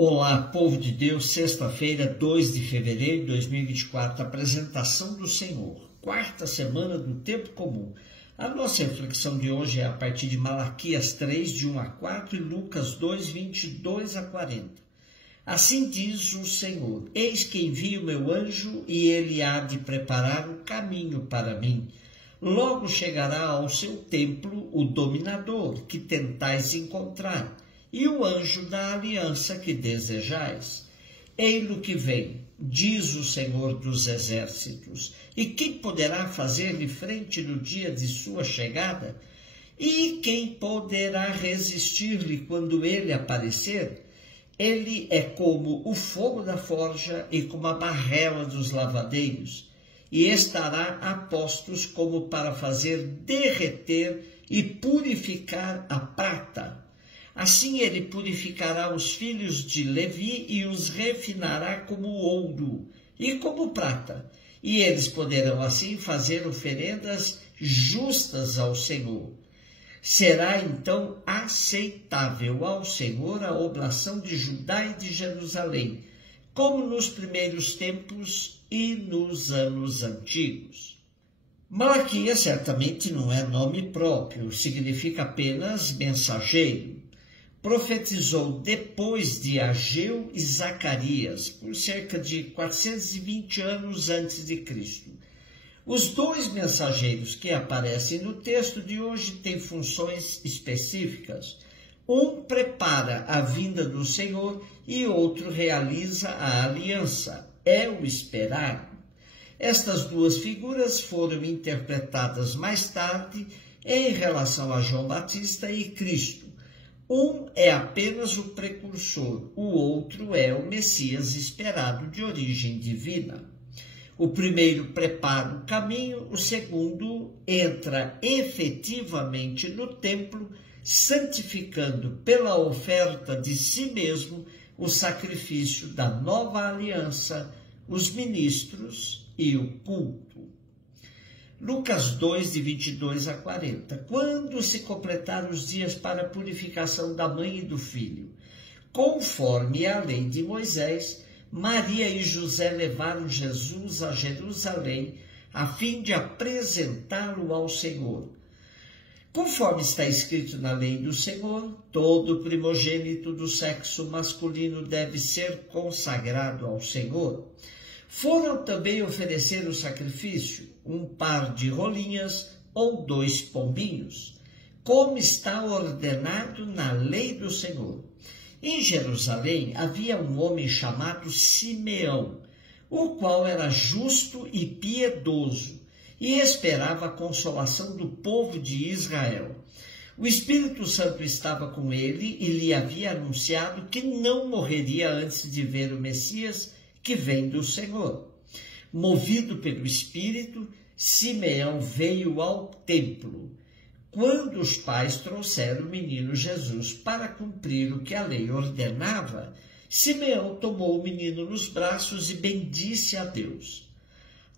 Olá, povo de Deus, sexta-feira, 2 de fevereiro de 2024, apresentação do Senhor, quarta semana do tempo comum. A nossa reflexão de hoje é a partir de Malaquias 3, de 1 a 4 e Lucas 2, 22 a 40. Assim diz o Senhor: eis que envio meu anjo e ele há de preparar o caminho para mim. Logo chegará ao seu templo o dominador que tentais encontrar, e o anjo da aliança que desejais. Ei-lo que vem, diz o Senhor dos exércitos, e quem poderá fazer-lhe frente no dia de sua chegada? E quem poderá resistir-lhe quando ele aparecer? Ele é como o fogo da forja e como a barrela dos lavadeiros, e estará a postos como para fazer derreter e purificar a prata. Assim ele purificará os filhos de Levi e os refinará como ouro e como prata. E eles poderão assim fazer oferendas justas ao Senhor. Será então aceitável ao Senhor a oblação de Judá e de Jerusalém, como nos primeiros tempos e nos anos antigos. Malaquias certamente não é nome próprio, significa apenas mensageiro. Profetizou depois de Ageu e Zacarias, por cerca de 420 anos antes de Cristo. Os dois mensageiros que aparecem no texto de hoje têm funções específicas. Um prepara a vinda do Senhor e outro realiza a aliança. É o esperado. Estas duas figuras foram interpretadas mais tarde em relação a João Batista e Cristo. Um é apenas o precursor, o outro é o Messias esperado de origem divina. O primeiro prepara o caminho, o segundo entra efetivamente no templo, santificando pela oferta de si mesmo o sacrifício da nova aliança, os ministros e o culto. Lucas 2, de 22 a 40. Quando se completaram os dias para a purificação da mãe e do filho, conforme a lei de Moisés, Maria e José levaram Jesus a Jerusalém, a fim de apresentá-lo ao Senhor. Conforme está escrito na lei do Senhor, todo primogênito do sexo masculino deve ser consagrado ao Senhor. Foram também oferecer o sacrifício, um par de rolinhas ou 2 pombinhos, como está ordenado na lei do Senhor. Em Jerusalém havia um homem chamado Simeão, o qual era justo e piedoso, e esperava a consolação do povo de Israel. O Espírito Santo estava com ele e lhe havia anunciado que não morreria antes de ver o Messias, que vem do Senhor. Movido pelo Espírito, Simeão veio ao templo. Quando os pais trouxeram o menino Jesus para cumprir o que a lei ordenava, Simeão tomou o menino nos braços e bendisse a Deus.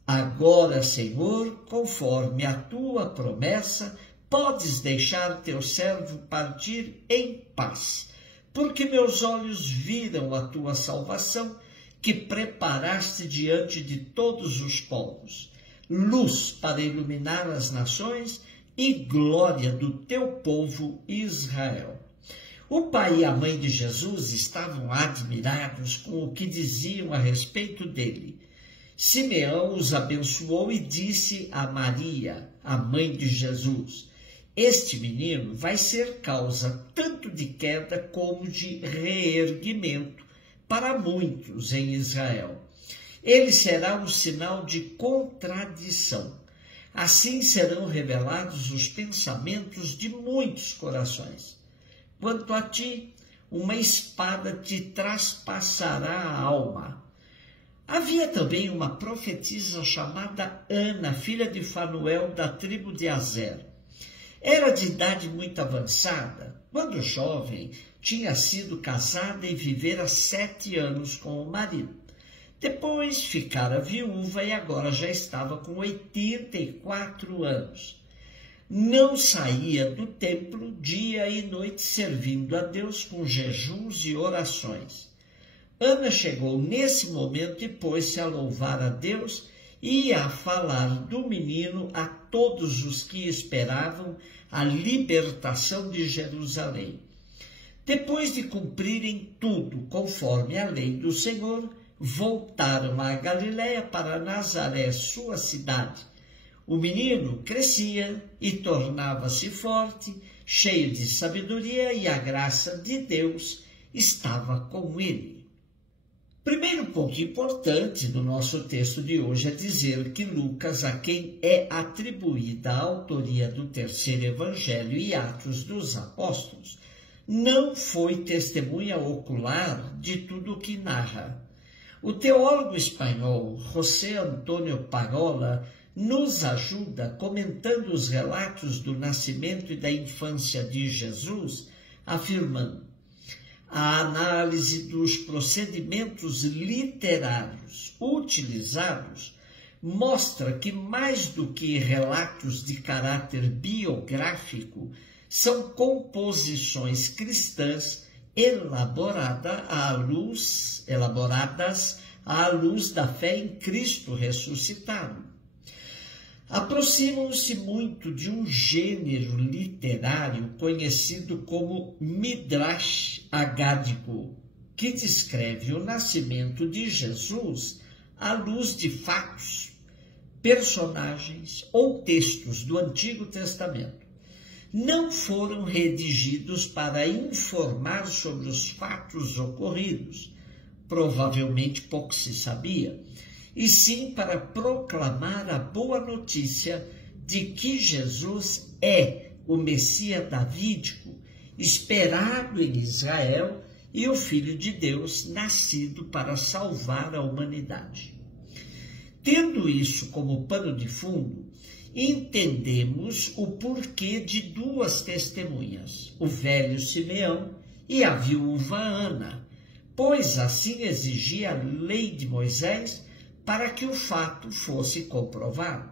Agora, Senhor, conforme a tua promessa, podes deixar teu servo partir em paz, porque meus olhos viram a tua salvação, que preparaste diante de todos os povos, luz para iluminar as nações e glória do teu povo Israel. O pai e a mãe de Jesus estavam admirados com o que diziam a respeito dele. Simeão os abençoou e disse a Maria, a mãe de Jesus: este menino vai ser causa tanto de queda como de reerguimento para muitos em Israel. Ele será um sinal de contradição. Assim serão revelados os pensamentos de muitos corações. Quanto a ti, uma espada te traspassará a alma. Havia também uma profetisa chamada Ana, filha de Fanuel, da tribo de Azer. Era de idade muito avançada. Quando jovem, tinha sido casada e vivera 7 anos com o marido. Depois ficara viúva e agora já estava com 84 anos. Não saía do templo dia e noite servindo a Deus com jejuns e orações. Ana chegou nesse momento e pôs-se a louvar a Deus e a falar do menino a todos os que esperavam a libertação de Jerusalém. Depois de cumprirem tudo conforme a lei do Senhor, voltaram a Galiléia para Nazaré, sua cidade. O menino crescia e tornava-se forte, cheio de sabedoria, e a graça de Deus estava com ele. Primeiro ponto importante do nosso texto de hoje é dizer que Lucas, a quem é atribuída a autoria do terceiro evangelho e Atos dos Apóstolos, não foi testemunha ocular de tudo o que narra. O teólogo espanhol José Antônio Parola nos ajuda comentando os relatos do nascimento e da infância de Jesus, afirmando: a análise dos procedimentos literários utilizados mostra que, mais do que relatos de caráter biográfico, são composições cristãs elaboradas à luz da fé em Cristo ressuscitado. Aproximam-se muito de um gênero literário conhecido como Midrash agádico, que descreve o nascimento de Jesus à luz de fatos, personagens ou textos do Antigo Testamento. Não foram redigidos para informar sobre os fatos ocorridos, provavelmente pouco se sabia, e sim para proclamar a boa notícia de que Jesus é o Messias davídico, esperado em Israel e o Filho de Deus, nascido para salvar a humanidade. Tendo isso como pano de fundo, entendemos o porquê de duas testemunhas, o velho Simeão e a viúva Ana, pois assim exigia a lei de Moisés para que o fato fosse comprovado.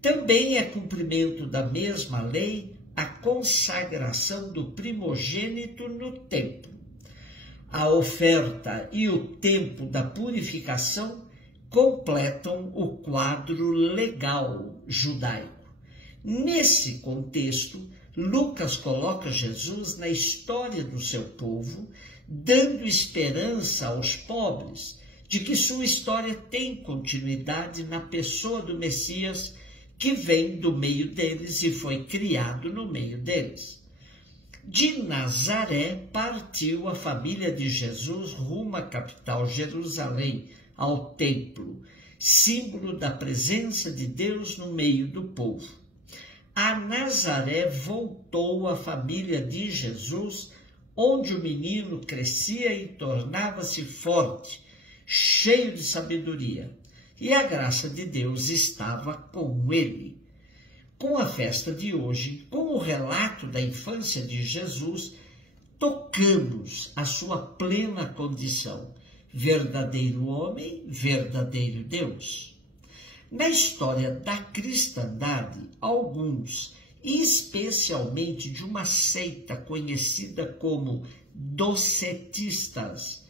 Também é cumprimento da mesma lei a consagração do primogênito no templo. A oferta e o tempo da purificação completam o quadro legal judaico. Nesse contexto, Lucas coloca Jesus na história do seu povo, dando esperança aos pobres de que sua história tem continuidade na pessoa do Messias, que vem do meio deles e foi criado no meio deles. De Nazaré partiu a família de Jesus rumo à capital Jerusalém, ao templo, símbolo da presença de Deus no meio do povo. A Nazaré voltou a família de Jesus, onde o menino crescia e tornava-se forte, cheio de sabedoria, e a graça de Deus estava com ele. Com a festa de hoje, com o relato da infância de Jesus, tocamos a sua plena condição, verdadeiro homem, verdadeiro Deus. Na história da cristandade, alguns, especialmente de uma seita conhecida como docetistas,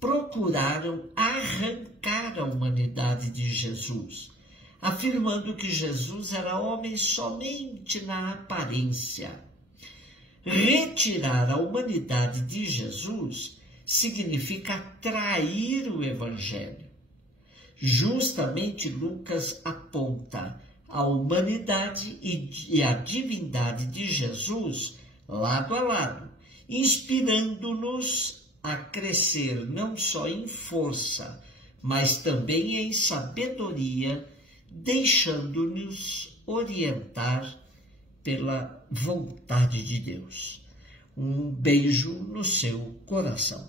procuraram arrancar a humanidade de Jesus, afirmando que Jesus era homem somente na aparência. Retirar a humanidade de Jesus significa trair o Evangelho. Justamente Lucas aponta a humanidade e a divindade de Jesus lado a lado, inspirando-nos a crescer não só em força, mas também em sabedoria, deixando-nos orientar pela vontade de Deus. Um beijo no seu coração.